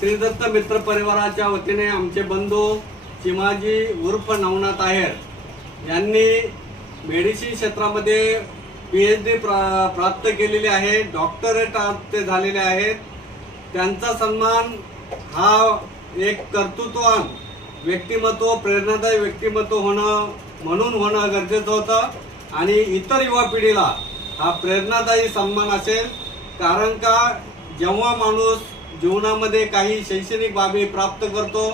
श्रीदत्त मित्र परिवाराच्या वतीने आमचे बंधू चिमाजी उर्फ नवनाथ आहेर यांनी मेडिसिन क्षेत्रामध्ये पी एच डी प्रा प्राप्त केलेली आहे डॉक्टरेट ते झालेले आहेत. त्यांचा सन्मान हा एक कर्तृत्वान व्यक्तिमत्व प्रेरणादायी व्यक्तिमत्व होणं म्हणून होणं गरजेचं होतं. आणि इतर युवा पिढीला हा प्रेरणादायी सन्मान असेल. कारण का जेव्हा माणूस जीवनामध्ये काही शैक्षणिक बाबी प्राप्त करतो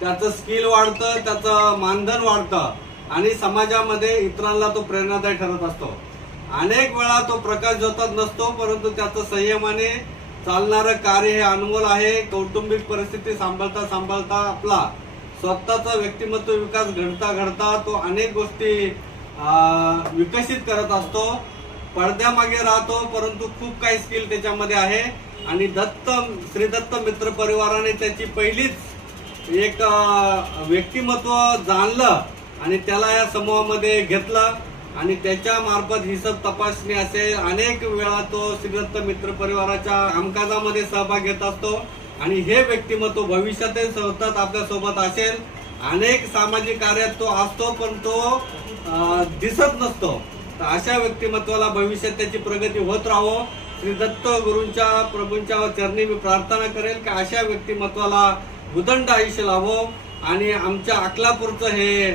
त्याचं स्किल वाढतं त्याचं मानधन वाढतं आणि समाजामध्ये इतरांना तो प्रेरणादायी ठरत असतो. अनेक वेळा तो प्रकाश जोतात नसतो परंतु त्याचं संयमाने चालणारं कार्य हे अनमोल आहे. कौटुंबिक परिस्थिती सांभाळता सांभाळता आपला स्वतःचा व्यक्तिमत्व विकास घडता घडता तो अनेक गोष्टी विकसित करत असतो. पडद्यामागे राहतो परंतु खूप काही स्किल त्याच्यामध्ये आहे. आणि दत्त श्री दत्त मित्र परिवाराने त्याची पहिलीच एक व्यक्तिमत्व जाणलं आणि त्याला या समूहामध्ये घेतलं. आणि त्याच्या मार्फत हिसब तपासणी असेल अनेक वेळा तो श्रीदत्त मित्र परिवाराच्या कामकाजामध्ये सहभाग घेत असतो. आणि हे व्यक्तिमत्व भविष्यातही सतत आपल्यासोबत असेल. अनेक सामाजिक कार्यात तो असतो पण तो दिसत नसतो. तर अशा व्यक्तिमत्वाला भविष्यात त्याची प्रगती होत राहो श्री दत्त गुरूंच्या प्रभूंच्या चरणी मी प्रार्थना करेल की अशा व्यक्तिमत्वाला उदंड आयुष्य लावो आणि आमच्या अकलापूरचं हे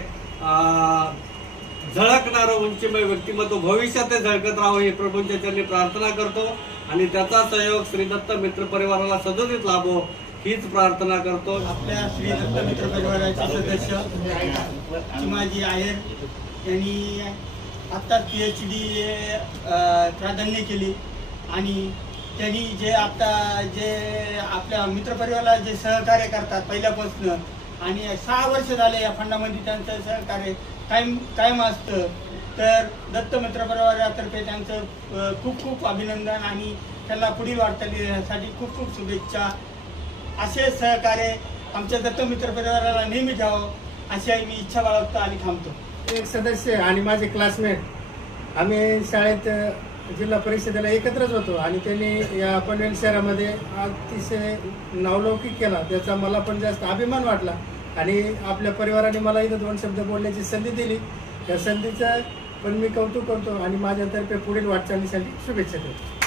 झळकणारं उंचीमय व्यक्तिमत्व भविष्यात झळकत राहो ही प्रभूंच्या चरणी प्रार्थना करतो आणि त्याचा सहयोग श्री दत्त मित्र परिवाराला सदोदित लाभो हीच प्रार्थना करतो. आपल्या श्री दत्त मित्र परिवाराचे सदस्य चिमाजी आहेर यांनी आत्ताच पी एच डी प्राधान्य केली. आणि त्यांनी जे आता जे आपल्या मित्रपरिवाराला जे सहकार्य करतात पहिल्यापासून आणि सहा वर्ष झाले या फंडामध्ये त्यांचं सहकार्य कायम कायम असतं. तर दत्त मित्र परिवारातर्फे त्यांचं खूप खूप अभिनंदन आणि त्यांना पुढील वाटचालीसाठी खूप खूप शुभेच्छा. असे सहकार्य आमच्या दत्त मित्र परिवाराला नेहमी द्यावं अशी मी इच्छा बाळगतो आणि थांबतो. एक सदस्य आणि माझे क्लासमेट आम्ही शाळेत जिल्हा परिषदेला एकत्रच होतो आणि त्यांनी या पनवेल शहरामध्ये अतिशय नावलौकिक केला. त्याचा मला पण जास्त अभिमान वाटला आणि आपल्या परिवाराने मला इथं दोन शब्द बोलण्याची संधी दिली. त्या संधीचं पण मी कौतुक करतो आणि माझ्यातर्फे पुढील वाटचालीसाठी शुभेच्छा देतो.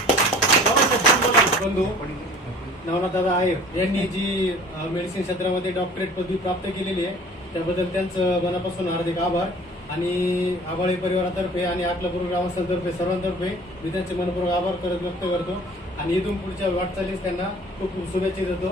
बंधू नवनाथदादा आहे यांनी जी मेडिसिन क्षेत्रामध्ये डॉक्टरेट पदवी प्राप्त केलेली आहे त्याबद्दल त्यांचं मनापासून हार्दिक आभार. आणि आबाळे परिवारातर्फे आणि अकलापूर ग्रामस्थांतर्फे सर्वांतर्फे मी त्यांचे मनपूर्वक आभार करत व्यक्त करतो. आणि इथून पुढच्या वाटचालीस त्यांना खूप खूप शुभेच्छा देतो.